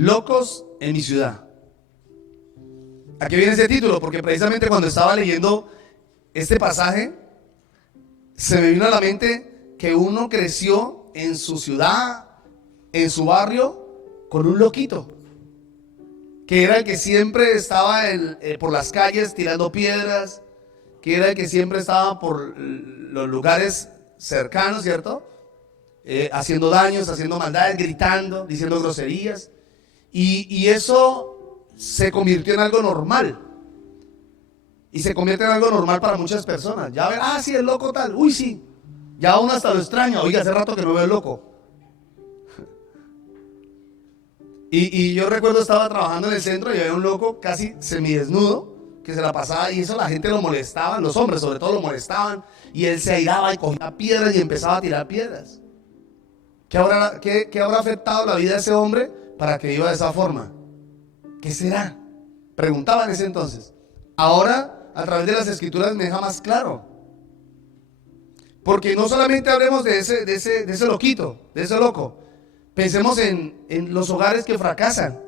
Locos en mi ciudad. ¿A qué viene ese título? Porque precisamente cuando estaba leyendo este pasaje, se me vino a la mente que uno creció en su ciudad, en su barrio, con un loquito, que era el que siempre estaba por las calles tirando piedras, que era el que siempre estaba por los lugares cercanos, ¿cierto? Haciendo daños, haciendo maldades, gritando, diciendo groserías. Y eso se convirtió en algo normal. Y se convierte en algo normal para muchas personas. Ya ver, sí, el loco tal. Uy, sí. Ya uno hasta lo extraña. Oiga, hace rato que no veo el loco. Y yo recuerdo estaba trabajando en el centro y había un loco casi semidesnudo que se la pasaba y eso la gente lo molestaba, los hombres sobre todo lo molestaban y él se airaba y cogía piedras y empezaba a tirar piedras. ¿Qué habrá afectado la vida de ese hombre para que viva de esa forma? ¿Qué será? Preguntaba en ese entonces. Ahora, a través de las escrituras me deja más claro. Porque no solamente hablemos de ese loquito, de ese loco. Pensemos en los hogares que fracasan.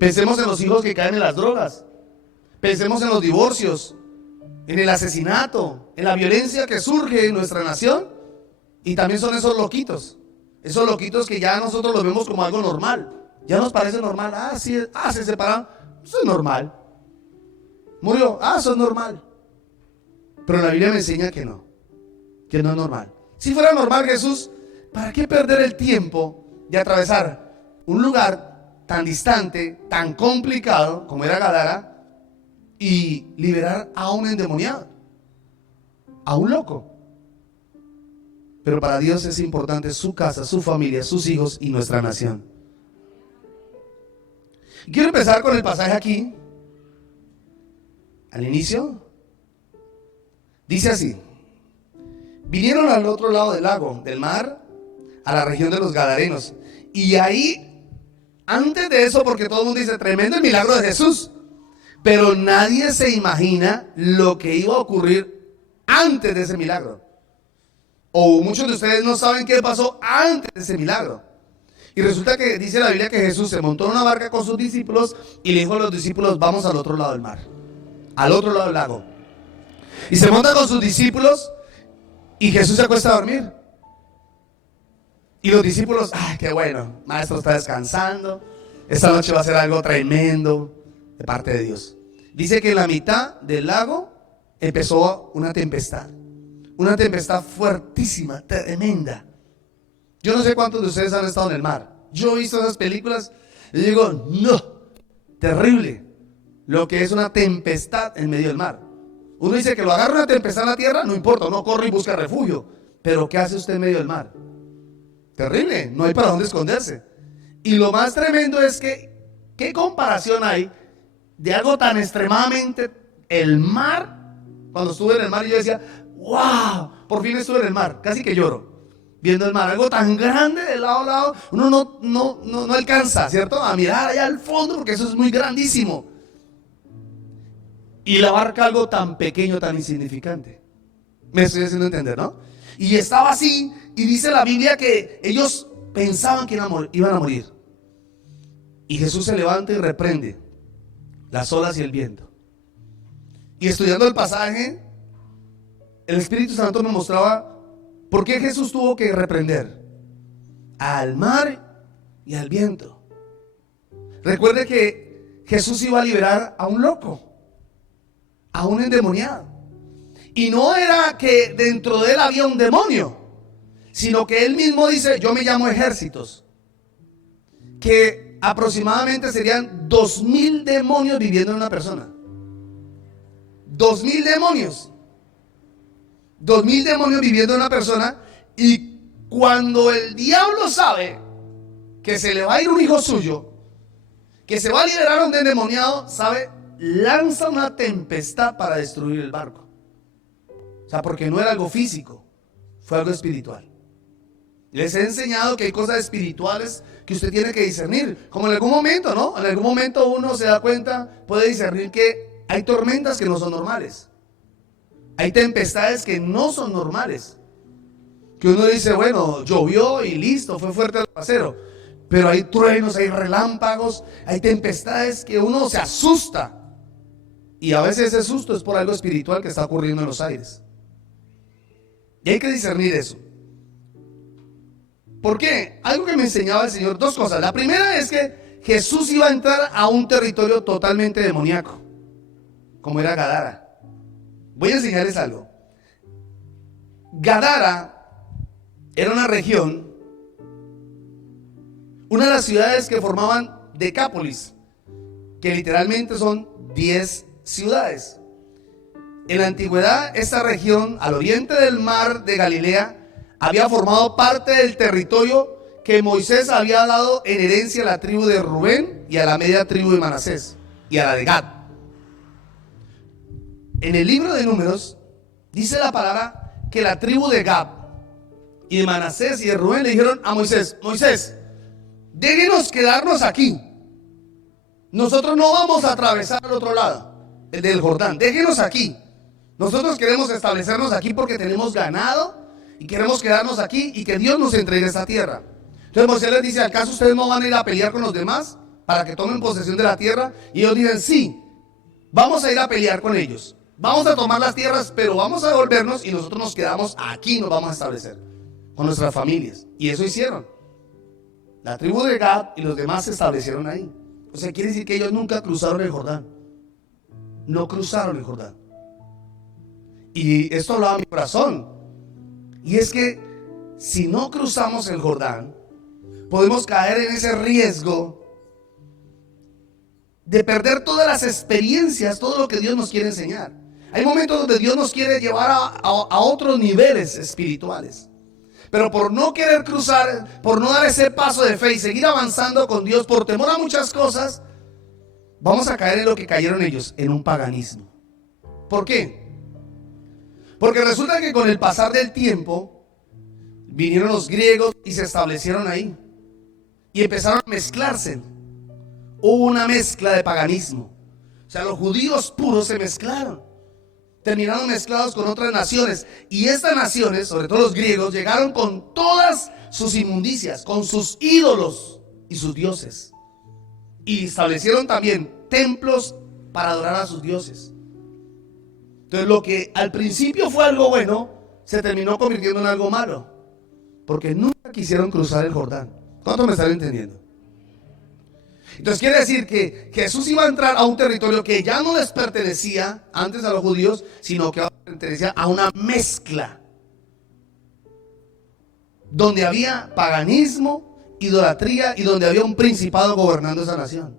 Pensemos en los hijos que caen en las drogas. Pensemos en los divorcios, en el asesinato, en la violencia que surge en nuestra nación. Y también son esos loquitos que ya nosotros los vemos como algo normal. Ya nos parece normal. Sí, se separaron. Eso es normal. Murió. Eso es normal. Pero la Biblia me enseña que no es normal. Si fuera normal, Jesús, ¿para qué perder el tiempo de atravesar un lugar tan distante, tan complicado como era Gadara y liberar a un endemoniado, a un loco? Pero para Dios es importante su casa, su familia, sus hijos y nuestra nación. Quiero empezar con el pasaje aquí. Al inicio dice así: vinieron al otro lado del lago, del mar, a la región de los Gadarenos. Y ahí, antes de eso, porque todo el mundo dice, tremendo el milagro de Jesús, pero nadie se imagina lo que iba a ocurrir antes de ese milagro. O muchos de ustedes no saben qué pasó antes de ese milagro. Y resulta que dice la Biblia que Jesús se montó en una barca con sus discípulos y le dijo a los discípulos, vamos al otro lado del mar, al otro lado del lago. Y se monta con sus discípulos y Jesús se acuesta a dormir. Y los discípulos, qué bueno, maestro está descansando, esta noche va a ser algo tremendo de parte de Dios. Dice que en la mitad del lago empezó una tempestad fuertísima, tremenda. Yo no sé cuántos de ustedes han estado en el mar. Yo he visto esas películas y digo, no, terrible lo que es una tempestad en medio del mar. Uno dice que lo agarra una tempestad en la tierra, no importa, uno corre y busca refugio. Pero ¿qué hace usted en medio del mar? Terrible, no hay para dónde esconderse. Y lo más tremendo es que, ¿qué comparación hay de algo tan extremadamente el mar? Cuando estuve en el mar yo decía, wow, por fin estuve en el mar, casi que lloro viendo el mar, algo tan grande de lado a lado, uno no alcanza, ¿cierto? A mirar allá al fondo porque eso es muy grandísimo. Y la barca algo tan pequeño, tan insignificante. Me estoy haciendo entender, ¿no? Y estaba así, y dice la Biblia que ellos pensaban que iban a morir. Y Jesús se levanta y reprende las olas y el viento. Y estudiando el pasaje, el Espíritu Santo me mostraba por qué Jesús tuvo que reprender al mar y al viento. Recuerde que Jesús iba a liberar a un loco, a un endemoniado. Y no era que dentro de él había un demonio, sino que él mismo dice, yo me llamo ejércitos, que aproximadamente serían 2000 demonios viviendo en una persona. 2000 demonios. 2000 demonios viviendo en una persona. Y cuando el diablo sabe que se le va a ir un hijo suyo, que se va a liberar a un endemoniado, sabe, lanza una tempestad para destruir el barco. O sea, porque no era algo físico, fue algo espiritual. Les he enseñado que hay cosas espirituales que usted tiene que discernir. Como en algún momento, ¿no? En algún momento uno se da cuenta, puede discernir que hay tormentas que no son normales. Hay tempestades que no son normales. Que uno dice, bueno, llovió y listo, fue fuerte el aguacero. pero hay truenos, hay relámpagos, hay tempestades que uno se asusta. Y a veces ese susto es por algo espiritual que está ocurriendo en los aires. Y hay que discernir eso. ¿Por qué? Algo que me enseñaba el Señor, dos cosas. La primera es que Jesús iba a entrar a un territorio totalmente demoníaco, como era Gadara. Voy a enseñarles algo. Gadara era una región, una de las ciudades que formaban Decápolis, que literalmente son 10 ciudades. En la antigüedad, esta región, al oriente del mar de Galilea, había formado parte del territorio que Moisés había dado en herencia a la tribu de Rubén y a la media tribu de Manasés y a la de Gad. En el libro de Números dice la palabra que la tribu de Gad y de Manasés y de Rubén le dijeron a Moisés: Moisés, déjenos quedarnos aquí. Nosotros no vamos a atravesar al otro lado, el del Jordán. Déjenos aquí. Nosotros queremos establecernos aquí porque tenemos ganado y queremos quedarnos aquí y que Dios nos entregue esta tierra. Entonces Moisés les dice: ¿acaso ustedes no van a ir a pelear con los demás para que tomen posesión de la tierra? Y ellos dicen: sí, vamos a ir a pelear con ellos. Vamos a tomar las tierras, pero vamos a devolvernos y nosotros nos quedamos aquí, nos vamos a establecer con nuestras familias. Y eso hicieron. La tribu de Gad y los demás se establecieron ahí. O sea, quiere decir que ellos nunca cruzaron el Jordán. No cruzaron el Jordán. Y esto hablaba a mi corazón. Y es que si no cruzamos el Jordán, podemos caer en ese riesgo de perder todas las experiencias, todo lo que Dios nos quiere enseñar. Hay momentos donde Dios nos quiere llevar a otros niveles espirituales. Pero por no querer cruzar, por no dar ese paso de fe y seguir avanzando con Dios, por temor a muchas cosas, vamos a caer en lo que cayeron ellos, en un paganismo. ¿Por qué? Porque resulta que con el pasar del tiempo vinieron los griegos y se establecieron ahí y empezaron a mezclarse. Hubo una mezcla de paganismo. O sea, los judíos puros se mezclaron, terminaron mezclados con otras naciones. Y estas naciones, sobre todo los griegos, llegaron con todas sus inmundicias, con sus ídolos y sus dioses. Y establecieron también templos para adorar a sus dioses. Entonces lo que al principio fue algo bueno, se terminó convirtiendo en algo malo, porque nunca quisieron cruzar el Jordán. ¿Cuánto me están entendiendo? Entonces quiere decir que Jesús iba a entrar a un territorio que ya no les pertenecía antes a los judíos, sino que ahora pertenecía a una mezcla, donde había paganismo, idolatría y donde había un principado gobernando esa nación.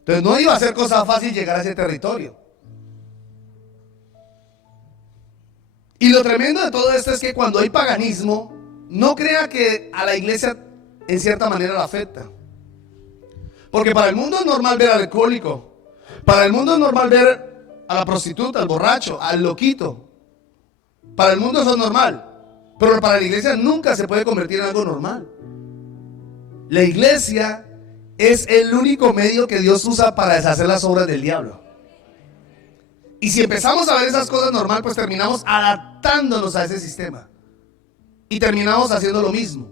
Entonces no iba a ser cosa fácil llegar a ese territorio. Y lo tremendo de todo esto es que cuando hay paganismo, no crea que a la iglesia en cierta manera la afecta. Porque para el mundo es normal ver al alcohólico, para el mundo es normal ver a la prostituta, al borracho, al loquito. Para el mundo eso es normal, pero para la iglesia nunca se puede convertir en algo normal. La iglesia es el único medio que Dios usa para deshacer las obras del diablo. Y si empezamos a ver esas cosas normal, pues terminamos adaptándonos a ese sistema. Y terminamos haciendo lo mismo.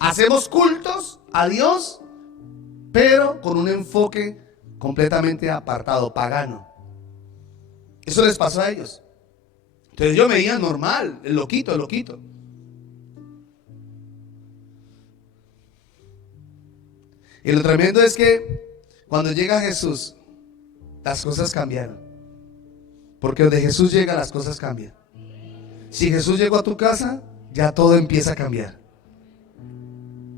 Hacemos cultos a Dios, pero con un enfoque completamente apartado, pagano. Eso les pasó a ellos. Entonces yo me veía normal, el loquito, el loquito. Y lo tremendo es que cuando llega Jesús, las cosas cambiaron. Porque donde Jesús llega, las cosas cambian. Si Jesús llegó a tu casa, ya todo empieza a cambiar.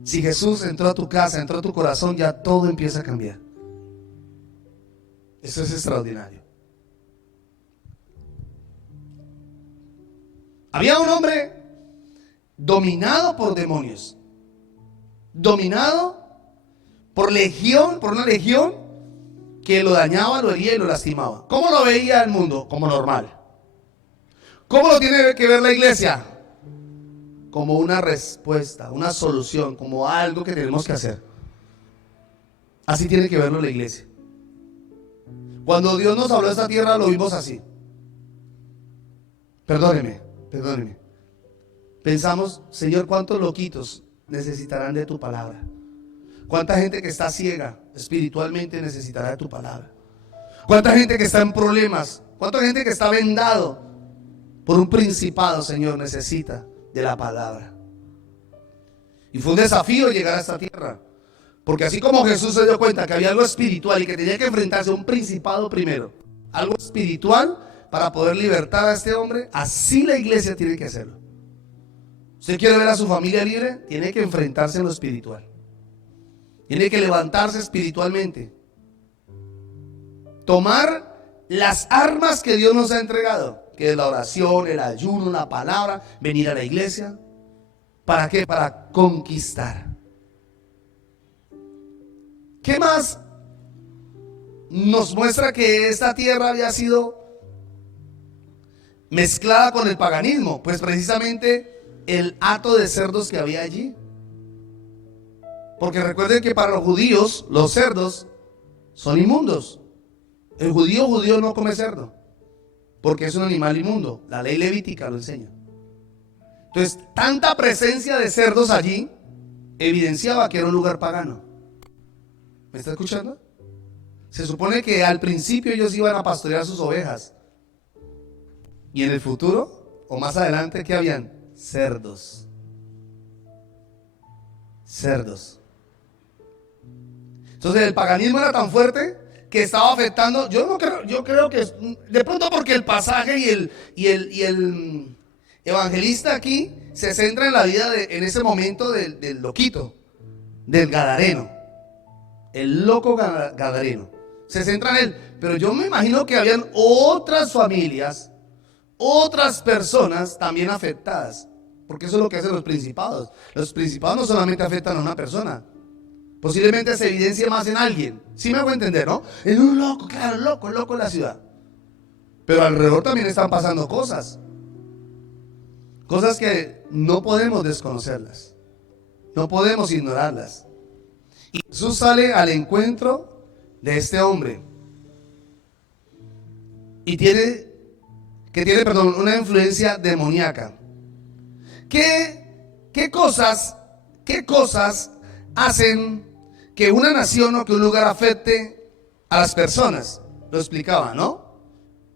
Si Jesús entró a tu casa, entró a tu corazón, ya todo empieza a cambiar. Eso es extraordinario. Había un hombre dominado por demonios, dominado por una legión que lo dañaba, lo hería y lo lastimaba. ¿Cómo lo veía el mundo? Como normal. ¿Cómo lo tiene que ver la iglesia? Como una respuesta, una solución, como algo que tenemos que hacer. Así tiene que verlo la iglesia. Cuando Dios nos habló de esta tierra, lo vimos así. Perdóneme. Pensamos: Señor, ¿cuántos loquitos necesitarán de tu palabra? ¿Cuánta gente que está ciega espiritualmente necesitará de tu palabra? ¿Cuánta gente que está en problemas? ¿Cuánta gente que está vendado por un principado, Señor, necesita de la palabra? Y fue un desafío llegar a esta tierra, porque así como Jesús se dio cuenta que había algo espiritual y que tenía que enfrentarse a un principado primero, algo espiritual para poder libertar a este hombre, así la iglesia tiene que hacerlo. ¿Usted quiere ver a su familia libre? Tiene que enfrentarse a lo espiritual. Tiene que levantarse espiritualmente. Tomar las armas que Dios nos ha entregado, que es la oración, el ayuno, la palabra, venir a la iglesia. ¿Para qué? Para conquistar. ¿Qué más nos muestra que esta tierra había sido mezclada con el paganismo? Pues precisamente el hato de cerdos que había allí. Porque recuerden que para los judíos los cerdos son inmundos. El judío no come cerdo, porque es un animal inmundo. La ley levítica lo enseña. Entonces, tanta presencia de cerdos allí evidenciaba que era un lugar pagano. ¿Me está escuchando? Se supone que al principio ellos iban a pastorear sus ovejas. Y en el futuro, o más adelante, ¿qué habían? Cerdos. Cerdos. Entonces el paganismo era tan fuerte que estaba afectando. Yo creo que de pronto porque el pasaje y el evangelista aquí se centra en la vida en ese momento del loquito, del gadareno, el loco gadareno. Se centra en él, pero yo me imagino que habían otras familias, otras personas también afectadas, porque eso es lo que hacen los principados. Los principados no solamente afectan a una persona, posiblemente se evidencia más en alguien. ¿Sí me hago entender, no? En un loco, claro, el loco en la ciudad. Pero alrededor también están pasando cosas. Cosas que no podemos desconocerlas. No podemos ignorarlas. Y Jesús sale al encuentro de este hombre. Y tiene una influencia demoníaca. ¿Qué cosas hacen que una nación o que un lugar afecte a las personas? Lo explicaba, ¿no?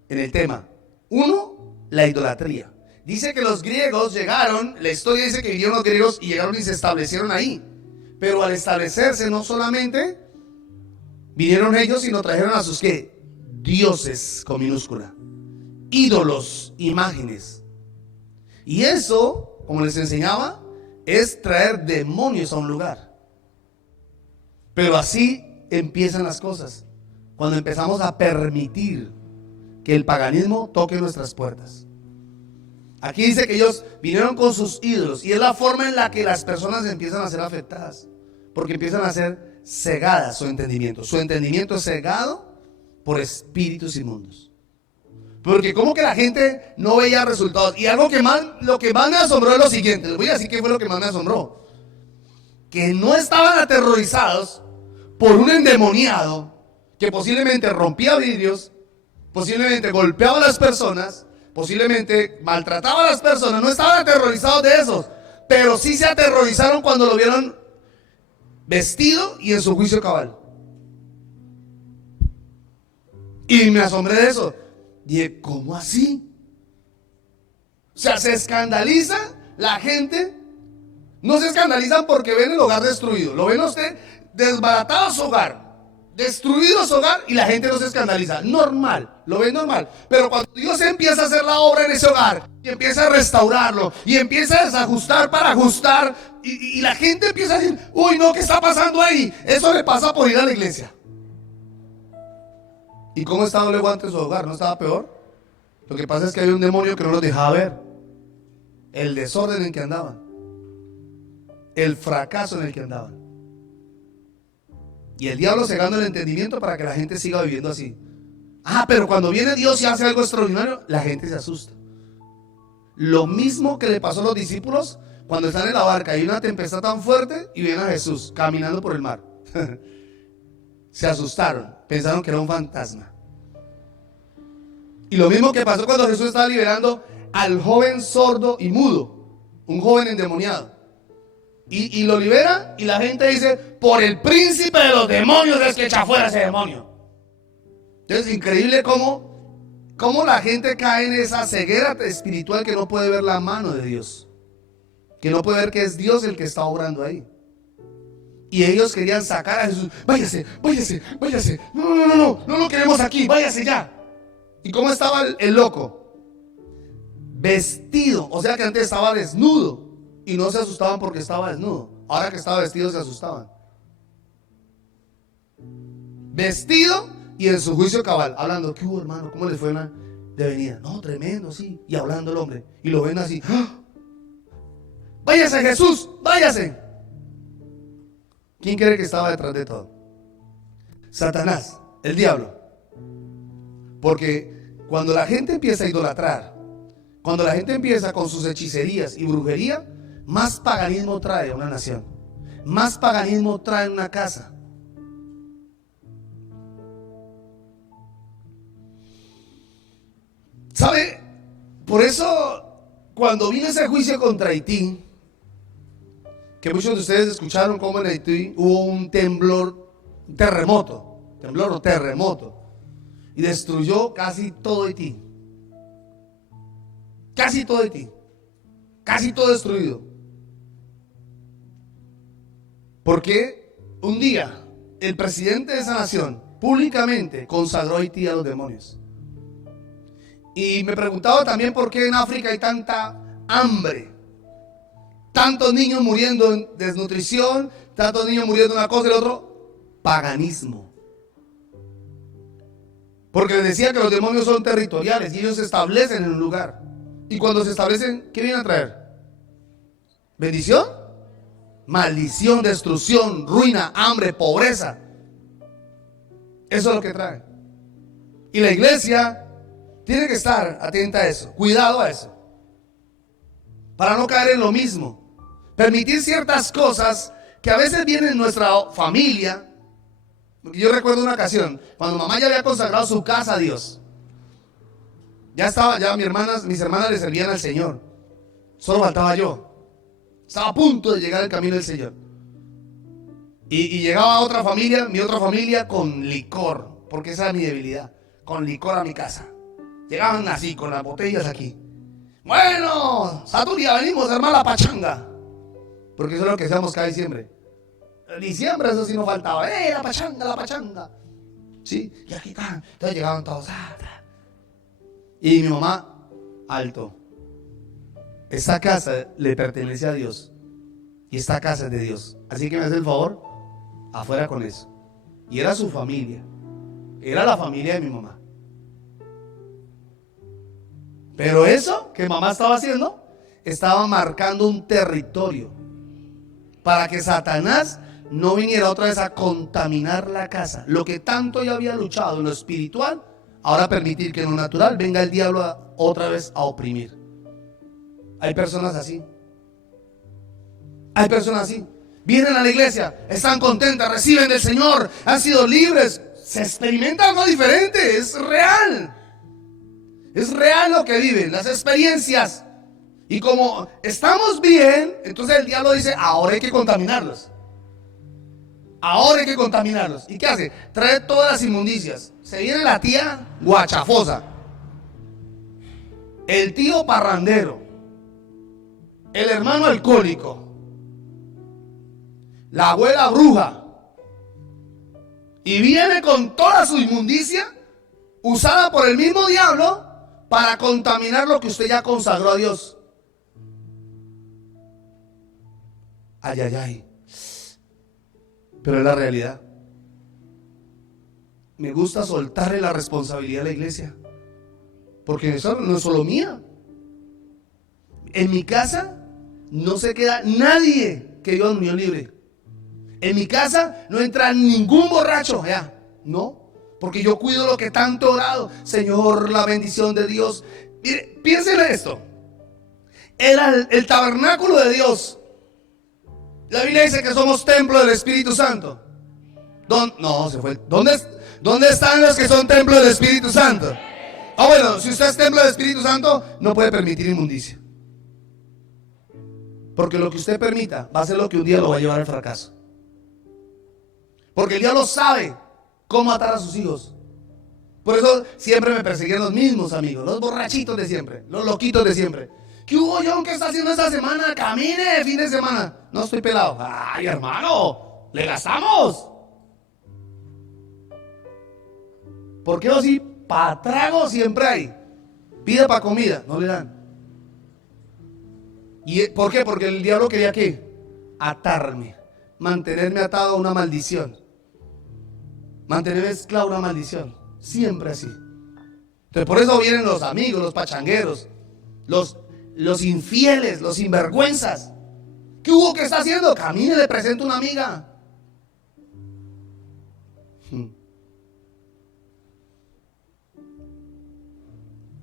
En el tema. Uno, la idolatría. Dice que los griegos llegaron, la historia dice que vinieron los griegos y llegaron y se establecieron ahí. Pero al establecerse no solamente vinieron ellos, sino trajeron a sus ¿qué? Dioses con minúscula. Ídolos, imágenes. Y eso, como les enseñaba, es traer demonios a un lugar. Pero así empiezan las cosas. Cuando empezamos a permitir que el paganismo toque nuestras puertas. Aquí dice que ellos vinieron con sus ídolos. Y es la forma en la que las personas empiezan a ser afectadas. Porque empiezan a ser cegadas su entendimiento. Su entendimiento es cegado por espíritus inmundos. Porque como que la gente no veía resultados. Y lo que más me asombró es lo siguiente. Les voy a decir qué fue lo que más me asombró. Que no estaban aterrorizados por un endemoniado que posiblemente rompía vidrios, posiblemente golpeaba a las personas, posiblemente maltrataba a las personas. No estaban aterrorizados de esos, pero sí se aterrorizaron cuando lo vieron vestido y en su juicio cabal. Y me asombré de eso. Dije, ¿cómo así? O sea, se escandaliza la gente. No se escandalizan porque ven el hogar destruido. Lo ven a usted desbaratado su hogar, destruido su hogar, y la gente no se escandaliza. Normal, lo ven normal. Pero cuando Dios empieza a hacer la obra en ese hogar y empieza a restaurarlo y empieza a desajustar para ajustar, y la gente empieza a decir, uy, no, ¿qué está pasando ahí? Eso le pasa por ir a la iglesia. ¿Y cómo estaba luego antes su hogar? ¿No estaba peor? Lo que pasa es que había un demonio que no los dejaba ver. El desorden en que andaban. El fracaso en el que andaban. Y el diablo cegando el entendimiento para que la gente siga viviendo así. Pero cuando viene Dios y hace algo extraordinario, la gente se asusta. Lo mismo que le pasó a los discípulos cuando están en la barca y hay una tempestad tan fuerte y ven a Jesús caminando por el mar. Se asustaron, pensaron que era un fantasma. Y lo mismo que pasó cuando Jesús estaba liberando al joven sordo y mudo, un joven endemoniado. Y lo libera y la gente dice, por el príncipe de los demonios es que echa fuera ese demonio. Entonces es increíble cómo la gente cae en esa ceguera espiritual que no puede ver la mano de Dios, que no puede ver que es Dios el que está obrando ahí. Y ellos querían sacar a Jesús. Váyase, váyase, váyase. No lo queremos aquí, váyase ya. ¿Y cómo estaba el loco? Vestido, o sea que antes estaba desnudo y no se asustaban porque estaba desnudo. Ahora que estaba vestido se asustaban. Vestido y en su juicio cabal, hablando. ¿Qué hubo, hermano? ¿Cómo le fue de venida? No, tremendo, sí. Y hablando el hombre. Y lo ven así. ¡Ah! Váyase, Jesús, váyase. ¿Quién cree que estaba detrás de todo? Satanás, el diablo. Porque cuando la gente empieza a idolatrar, cuando la gente empieza con sus hechicerías y brujería, más paganismo trae a una nación, más paganismo trae una casa. ¿Sabe? Por eso, cuando vino ese juicio contra Haití, que muchos de ustedes escucharon cómo en Haití hubo un terremoto, y destruyó casi todo Haití. Casi todo Haití. Casi todo destruido. Porque un día el presidente de esa nación públicamente consagró a Haití a los demonios. Y me preguntaba también por qué en África hay tanta hambre. Tantos niños muriendo en desnutrición, tantos niños muriendo en una cosa y la otra. Paganismo. Porque les decía que los demonios son territoriales y ellos se establecen en un lugar. Y cuando se establecen, ¿qué vienen a traer? ¿Bendición? Maldición, destrucción, ruina, hambre, pobreza. Eso es lo que trae. Y la iglesia tiene que estar atenta a eso, cuidado a eso, para no caer en lo mismo. Permitir ciertas cosas que a veces vienen en nuestra familia. Yo recuerdo una ocasión, cuando mamá ya había consagrado su casa a Dios. Ya mis hermanas le servían al Señor. Solo faltaba yo. Estaba a punto de llegar al camino del Señor. Y llegaba otra familia, mi otra familia, con licor, porque esa era mi debilidad. Con licor a mi casa. Llegaban así, con las botellas aquí. Bueno, Saturia, venimos a armar la pachanga. Porque eso es lo que hacíamos cada diciembre. En diciembre eso sí no faltaba. La pachanga, la pachanga. ¿Sí? Y aquí están. Entonces llegaban todos. Y mi mamá, alto. Esta casa le pertenece a Dios. Y esta casa es de Dios. Así que me hace el favor, afuera con eso. Y era su familia. Era la familia de mi mamá. Pero eso que mamá estaba haciendo, estaba marcando un territorio para que Satanás no viniera otra vez a contaminar la casa. Lo que tanto ya había luchado en lo espiritual, ahora permitir que en lo natural venga el diablo otra vez a oprimir. Hay personas así. Hay personas así. Vienen a la iglesia, están contentas, reciben del Señor, han sido libres. Se experimenta algo diferente, es real. Es real lo que viven, las experiencias. Y como estamos bien, entonces el diablo dice, ahora hay que contaminarlos. Ahora hay que contaminarlos. ¿Y qué hace? Trae todas las inmundicias. Se viene la tía guachafosa, el tío parrandero, el hermano alcohólico, la abuela bruja. Y viene con toda su inmundicia, usada por el mismo diablo, para contaminar lo que usted ya consagró a Dios. Ay, ay, ay. Pero es la realidad. Me gusta soltarle la responsabilidad a la iglesia, porque eso no es solo mía. En mi casa no se queda nadie que viva en unión libre. En mi casa no entra ningún borracho, ya, no. Porque yo cuido lo que tanto he orado. Señor, la bendición de Dios. Mire, piensen en esto. Era el tabernáculo de Dios. La Biblia dice que somos templo del Espíritu Santo. No, se fue. ¿Dónde están los que son templo del Espíritu Santo? Bueno, si usted es templo del Espíritu Santo, no puede permitir inmundicia. Porque lo que usted permita va a ser lo que un día lo va a llevar al fracaso. Porque el diablo sabe cómo atar a sus hijos. Por eso siempre me perseguían los mismos amigos, los borrachitos de siempre, los loquitos de siempre. ¿Qué hubo, John? ¿Qué está haciendo esta semana? Camine de fin de semana. No estoy pelado. Ay, hermano, le gastamos. ¿Por qué así? Para trago siempre hay. Pide para comida, no le dan. ¿Y por qué? Porque el diablo quería ¿qué? Atarme, mantenerme atado a una maldición, mantenerme esclavo a una maldición, siempre así. Entonces por eso vienen los amigos, los pachangueros, los infieles, los sinvergüenzas. ¿Qué hubo? ¿Qué está haciendo? Camine, le presento una amiga.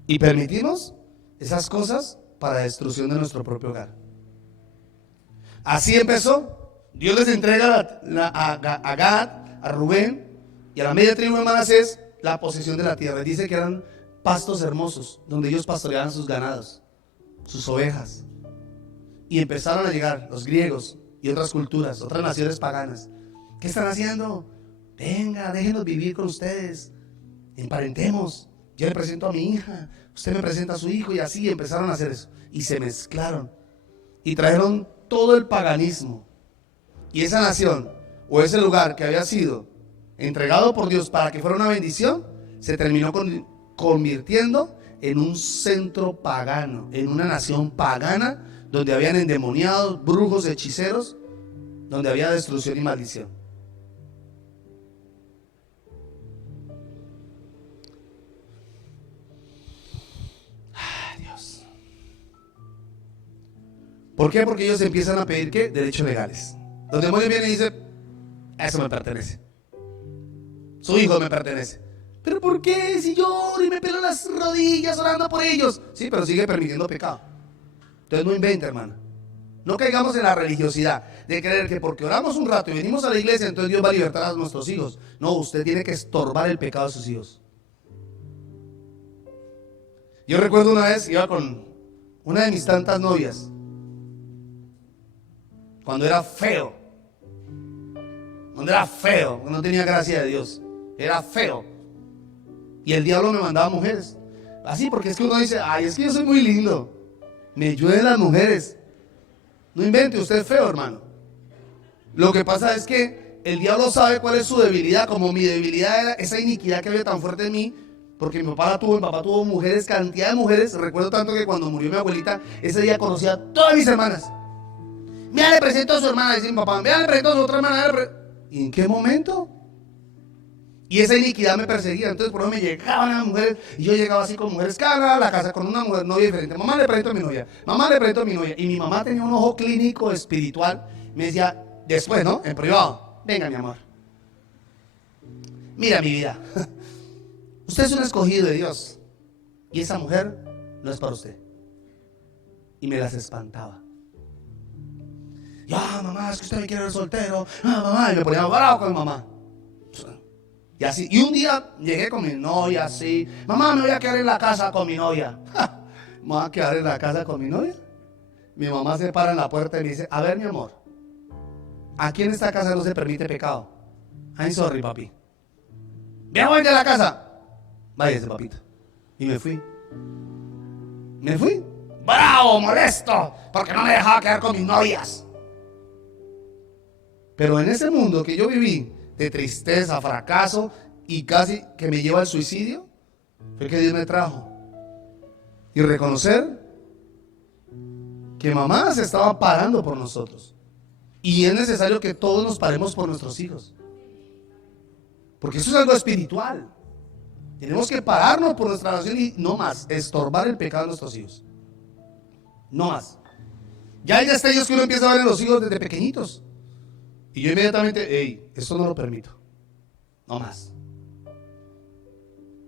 Y permitimos esas cosas para la destrucción de nuestro propio hogar. Así empezó. Dios les entrega a Gad, a Rubén y a la media tribu de Manasés la posesión de la tierra. Dice que eran pastos hermosos donde ellos pastoreaban sus ganados, sus ovejas. Y empezaron a llegar los griegos y otras culturas, otras naciones paganas. ¿Qué están haciendo? Venga, déjenos vivir con ustedes, emparentemos. Yo le presento a mi hija, usted me presenta a su hijo, y así empezaron a hacer eso. Y se mezclaron y trajeron todo el paganismo. Y esa nación o ese lugar que había sido entregado por Dios para que fuera una bendición, se terminó convirtiendo en un centro pagano, en una nación pagana donde habían endemoniados, brujos, hechiceros, donde había destrucción y maldición. Ay, Dios. ¿Por qué? Porque ellos empiezan a pedir ¿qué? Derechos legales. Donde el demonio viene y dice, eso me pertenece, su hijo me pertenece. ¿Pero por qué? Si lloro y me pelo las rodillas orando por ellos. Sí, pero sigue permitiendo pecado. Entonces no invente, hermano. No caigamos en la religiosidad de creer que porque oramos un rato y venimos a la iglesia, entonces Dios va a libertar a nuestros hijos. No, usted tiene que estorbar el pecado de sus hijos. Yo recuerdo una vez, iba con una de mis tantas novias, cuando era feo, no tenía gracia de Dios, era feo. Y el diablo me mandaba mujeres. Así, porque es que uno dice, ay, es que yo soy muy lindo, me llueven las mujeres. No invente, usted es feo, hermano. Lo que pasa es que el diablo sabe cuál es su debilidad. Como mi debilidad era esa iniquidad que había tan fuerte en mí, porque mi papá tuvo mujeres, cantidad de mujeres. Recuerdo tanto que cuando murió mi abuelita, ese día conocí a todas mis hermanas. Mira, le presento a su hermana, dice mi papá. Mira, le presento a su otra hermana. ¿Y en qué momento? Y esa iniquidad me perseguía. Entonces por eso me llegaban las mujeres. Y yo llegaba así con mujeres, cada a la casa con una mujer, novia diferente. Mamá, le presento a mi novia. Mamá, le presento a mi novia. Y mi mamá tenía un ojo clínico espiritual. Me decía, después, ¿no? En privado, venga, mi amor, mira mi vida, usted es un escogido de Dios, y esa mujer no es para usted. Y me las espantaba. Ya, mamá, es que usted me quiere ver soltero. Ah, mamá, y me ponía bravo con mi mamá. Y así, y un día llegué con mi novia así. Mamá, me voy a quedar en la casa con mi novia. ¿Me voy a quedar en la casa con mi novia? Mi mamá se para en la puerta y me dice, a ver, mi amor, aquí en esta casa no se permite pecado. I'm sorry, papi. Ve a de la casa. Váyase, papito. Y me fui. Bravo, molesto, porque no me dejaba quedar con mis novias. Pero en ese mundo que yo viví, de tristeza, fracaso y casi que me lleva al suicidio, fue que Dios me trajo. Y reconocer que mamá se estaba parando por nosotros. Y es necesario que todos nos paremos por nuestros hijos. Porque eso es algo espiritual. Tenemos que pararnos por nuestra nación y no más estorbar el pecado de nuestros hijos. No más. Ya hay destellos que uno empieza a ver en los hijos desde pequeñitos. Y yo inmediatamente, hey, esto no lo permito. No más.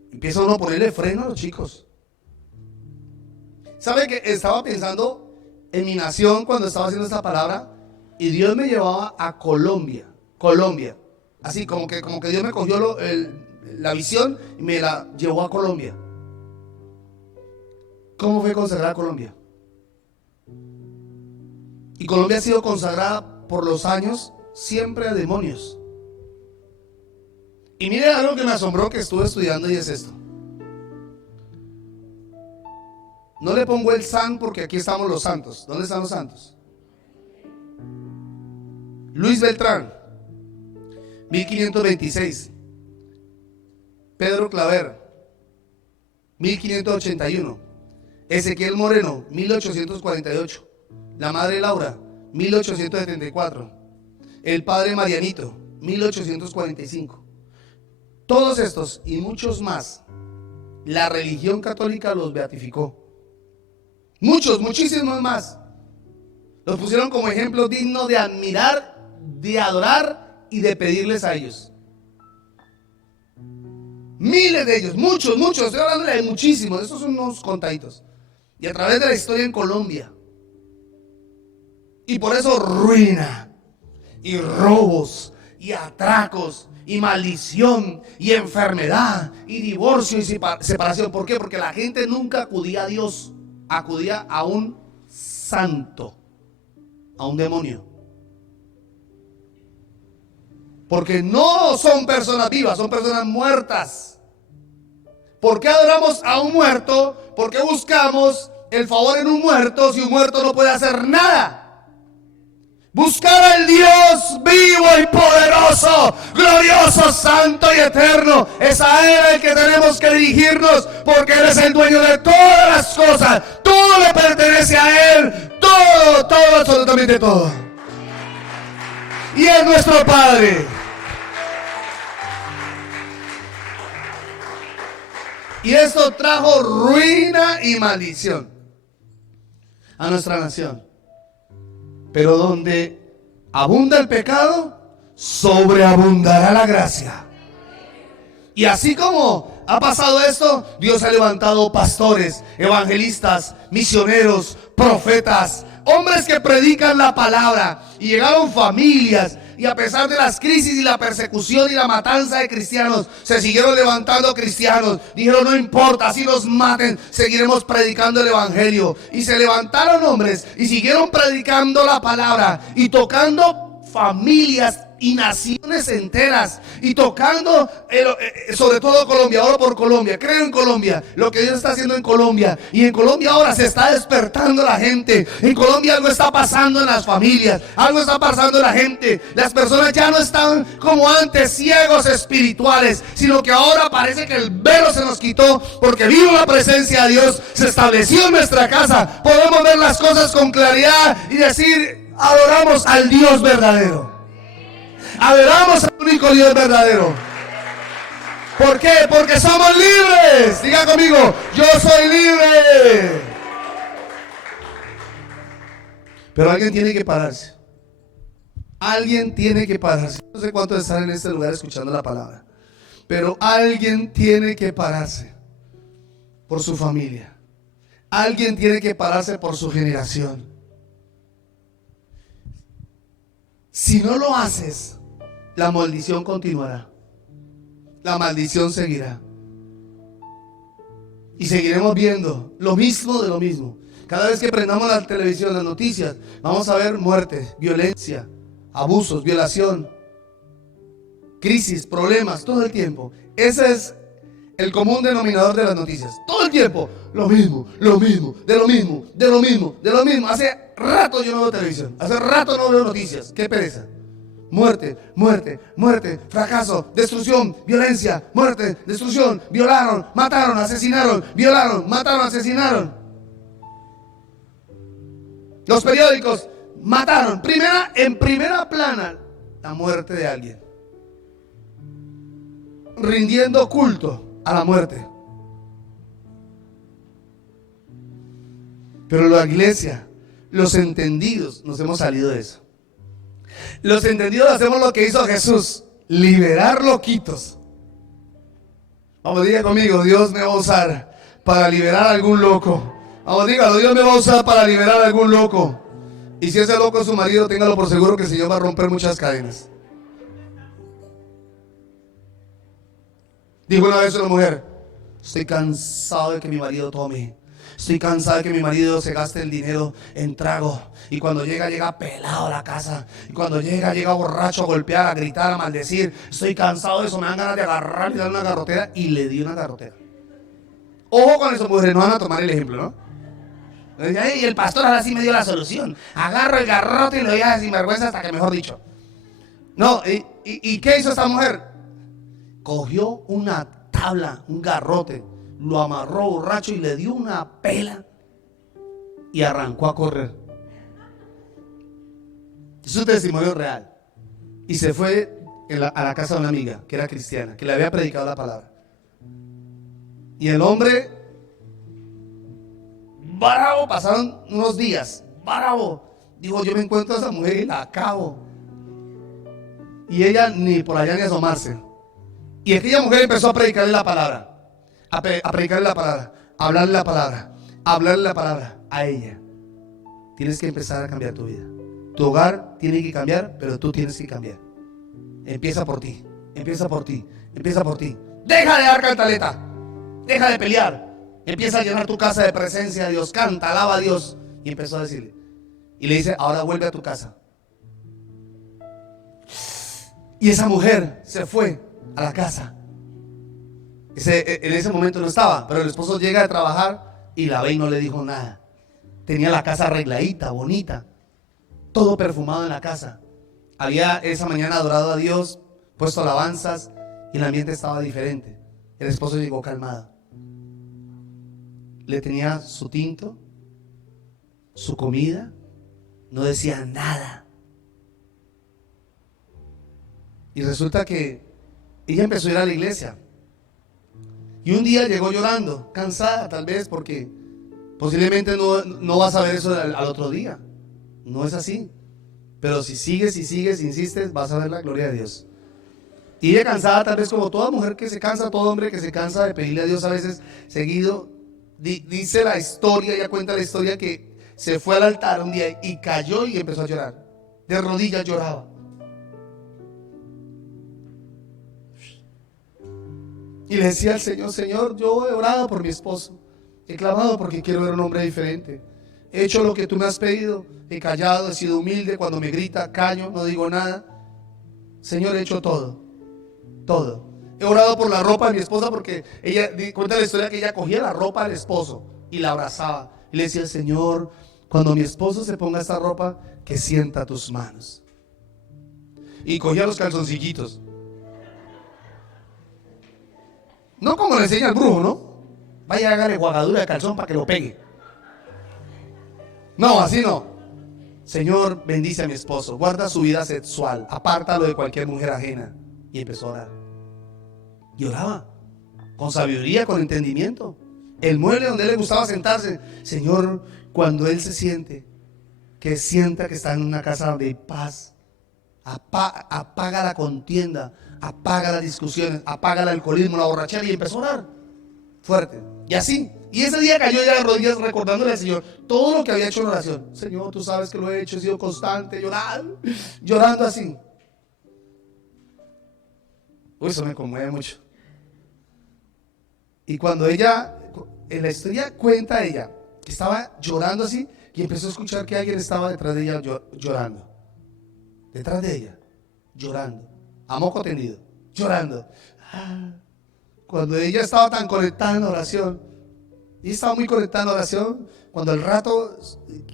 Empieza uno a ponerle freno a los chicos. ¿Sabe que estaba pensando en mi nación cuando estaba haciendo esta palabra? Y Dios me llevaba a Colombia. Así como que Dios me cogió la visión y me la llevó a Colombia. ¿Cómo fue consagrar a Colombia? Y Colombia ha sido consagrada por los años siempre a demonios. Y mire algo que me asombró que estuve estudiando y es esto. No le pongo el san porque aquí estamos los santos. ¿Dónde están los santos? Luis Beltrán, 1526. Pedro Claver, 1581. Ezequiel Moreno, 1848. La Madre Laura, 1874. El Padre Marianito, 1845. Todos estos y muchos más, la religión católica los beatificó. Muchos, muchísimos más. Los pusieron como ejemplo digno de admirar, de adorar y de pedirles a ellos. Miles de ellos, muchos, estoy hablando de muchísimos, estos son unos contaditos. Y a través de la historia en Colombia. Y por eso ruina, y robos, y atracos, y maldición, y enfermedad, y divorcio, y separación. ¿Por qué? Porque la gente nunca acudía a Dios, acudía a un santo, a un demonio. Porque no son personas vivas, son personas muertas. ¿Por qué adoramos a un muerto? ¿Por qué buscamos el favor en un muerto si un muerto no puede hacer nada? Buscar al Dios vivo y poderoso, glorioso, santo y eterno. Es a Él el que tenemos que dirigirnos, porque Él es el dueño de todas las cosas. Todo le pertenece a Él. Todo, absolutamente todo. Y es nuestro Padre. Y esto trajo ruina y maldición a nuestra nación. Pero donde abunda el pecado, sobreabundará la gracia. Y así como ha pasado esto, Dios ha levantado pastores, evangelistas, misioneros, profetas, hombres que predican la palabra. Y llegaron familias. Y a pesar de las crisis y la persecución y la matanza de cristianos, se siguieron levantando cristianos. Dijeron: no importa, así nos maten, seguiremos predicando el evangelio. Y se levantaron hombres y siguieron predicando la palabra y tocando familias y naciones enteras, y tocando sobre todo Colombia. Oro por Colombia, creo en Colombia, lo que Dios está haciendo en Colombia. Y en Colombia ahora se está despertando la gente. En Colombia algo está pasando en las familias, algo está pasando en la gente. Las personas ya no están como antes, ciegos espirituales, sino que ahora parece que el velo se nos quitó, porque vino la presencia de Dios, se estableció en nuestra casa. Podemos ver las cosas con claridad y decir: adoramos al Dios verdadero. Adoramos al único Dios verdadero. ¿Por qué? Porque somos libres. Diga conmigo: yo soy libre. Pero alguien tiene que pararse. Alguien tiene que pararse. No sé cuántos están en este lugar escuchando la palabra, pero alguien tiene que pararse por su familia. Alguien tiene que pararse por su generación. Si no lo haces, la maldición continuará. La maldición seguirá. Y seguiremos viendo lo mismo de lo mismo. Cada vez que prendamos la televisión, las noticias, vamos a ver muerte, violencia, abusos, violación, crisis, problemas, todo el tiempo. Ese es el común denominador de las noticias. Todo el tiempo, lo mismo, de lo mismo. Hace rato yo no veo televisión. Hace rato no veo noticias. Qué pereza. Muerte, fracaso, destrucción, violencia, muerte, destrucción, violaron, mataron, asesinaron, violaron, mataron, asesinaron. Los periódicos mataron, en primera plana, la muerte de alguien, rindiendo culto a la muerte. Pero la iglesia, los entendidos, nos hemos salido de eso. Los entendidos hacemos lo que hizo Jesús: liberar loquitos. Vamos, diga conmigo: Dios me va a usar para liberar a algún loco. Vamos, dígalo: Dios me va a usar para liberar a algún loco. Y si ese loco es su marido, téngalo por seguro que el Señor va a romper muchas cadenas. Dijo una vez una mujer: estoy cansado de que mi marido tome. Estoy cansado de que mi marido se gaste el dinero en trago. Y cuando llega pelado a la casa. Y cuando llega borracho a golpear, a gritar, a maldecir. Estoy cansado de eso, me dan ganas de agarrar y darle una garrotera. Y le di una garrotera. Ojo con eso, mujeres, no van a tomar el ejemplo, ¿no? Y el pastor ahora sí me dio la solución. Agarro el garrote y lo doy a sinvergüenza hasta que mejor dicho. No, ¿y qué hizo esta mujer? Cogió una tabla, un garrote, lo amarró borracho y le dio una pela y arrancó a correr. Es un testimonio real. Y se fue a la casa de una amiga que era cristiana, que le había predicado la palabra. Y el hombre, bravo, pasaron unos días, bravo, dijo: yo me encuentro a esa mujer y la acabo. Y ella ni por allá ni asomarse. Y aquella mujer empezó a predicarle la palabra, a predicarle la palabra, a hablarle la palabra, a hablarle la palabra a ella. Tienes que empezar a cambiar tu vida. Tu hogar tiene que cambiar, pero tú tienes que cambiar. Empieza por ti, empieza por ti, empieza por ti. Deja de dar cantaleta, deja de pelear. Empieza a llenar tu casa de presencia de Dios. Canta, alaba a Dios. Y empezó a decirle, y le dice: ahora vuelve a tu casa. Y esa mujer se fue a la casa. En ese momento no estaba, pero el esposo llega de trabajar y la ve y no le dijo nada. Tenía la casa arregladita, bonita, todo perfumado en la casa. Había esa mañana adorado a Dios, puesto alabanzas, y el ambiente estaba diferente. El esposo llegó calmado. Le tenía su tinto, su comida, no decía nada. Y resulta que ella empezó a ir a la iglesia. Y un día llegó llorando, cansada tal vez, porque posiblemente no vas a ver eso al otro día. No es así. Pero si sigues, insistes, vas a ver la gloria de Dios. Y ella cansada tal vez, como toda mujer que se cansa, todo hombre que se cansa de pedirle a Dios a veces seguido. Dice la historia, ella cuenta la historia, que se fue al altar un día y cayó y empezó a llorar. De rodillas lloraba. Y le decía al Señor: Señor, yo he orado por mi esposo, he clamado porque quiero ver un hombre diferente, he hecho lo que tú me has pedido, he callado, he sido humilde, cuando me grita callo, no digo nada. Señor, he hecho todo. He orado por la ropa de mi esposa, porque ella cuenta la historia que ella cogía la ropa del esposo y la abrazaba y le decía: Señor, cuando mi esposo se ponga esta ropa, que sienta tus manos. Y cogía los calzoncillitos. No como le enseña el brujo, ¿no? Vaya a hacerle guagadura de calzón para que lo pegue. No, así no. Señor, bendice a mi esposo, guarda su vida sexual, apártalo de cualquier mujer ajena. Y empezó a orar. Y oraba con sabiduría, con entendimiento. El mueble donde le gustaba sentarse, Señor, cuando él se siente, que sienta que está en una casa donde hay paz, apaga la contienda, apaga las discusiones, apaga el alcoholismo, la borrachera. Y empezó a orar fuerte. Y así. Y ese día cayó ya de rodillas recordándole al Señor todo lo que había hecho en oración. Señor, tú sabes que lo he hecho, he sido constante, llorando así. Uy, eso me conmueve mucho. Y cuando ella, en la historia cuenta ella, que estaba llorando así, y empezó a escuchar que alguien estaba detrás de ella llorando. Detrás de ella, llorando, a moco tendido, llorando. Cuando ella estaba tan conectada en oración, y estaba muy conectada en oración, cuando al rato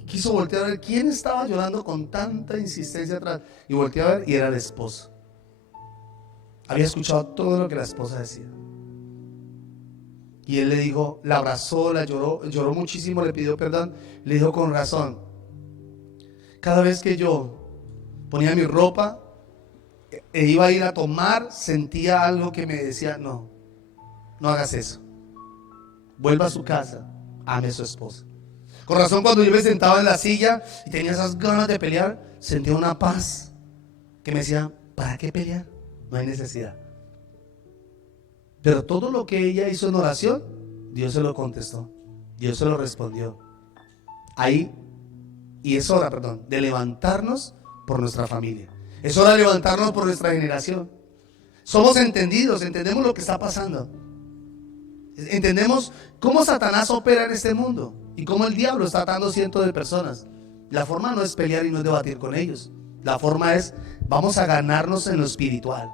quiso voltear a ver quién estaba llorando con tanta insistencia atrás, y volteó a ver, y era el esposo. Había escuchado todo lo que la esposa decía. Y él le dijo, la abrazó, la lloró muchísimo, le pidió perdón. Le dijo: con razón, cada vez que yo ponía mi ropa e iba a ir a tomar, sentía algo que me decía: no hagas eso. Vuelva a su casa, ame a su esposa. Con razón, cuando yo me sentaba en la silla y tenía esas ganas de pelear, sentía una paz que me decía: ¿para qué pelear? No hay necesidad. Pero todo lo que ella hizo en oración, Dios se lo contestó, Dios se lo respondió. Ahí, y es hora, de levantarnos por nuestra familia. Es hora de levantarnos por nuestra generación. Somos entendidos, entendemos lo que está pasando. Entendemos cómo Satanás opera en este mundo. y cómo el diablo está atando cientos de personas. La forma no es pelear y no es debatir con ellos. La forma es, vamos a ganarnos en lo espiritual.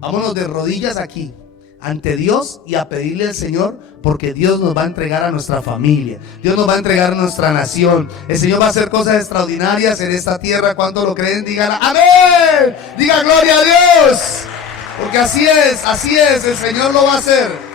Vámonos de rodillas aquí ante Dios y a pedirle al Señor, porque Dios nos va a entregar a nuestra familia, Dios nos va a entregar a nuestra nación. El Señor va a hacer cosas extraordinarias en esta tierra. ¿Cuántos lo creen? Digan amén, digan gloria a Dios, porque así es, el Señor lo va a hacer.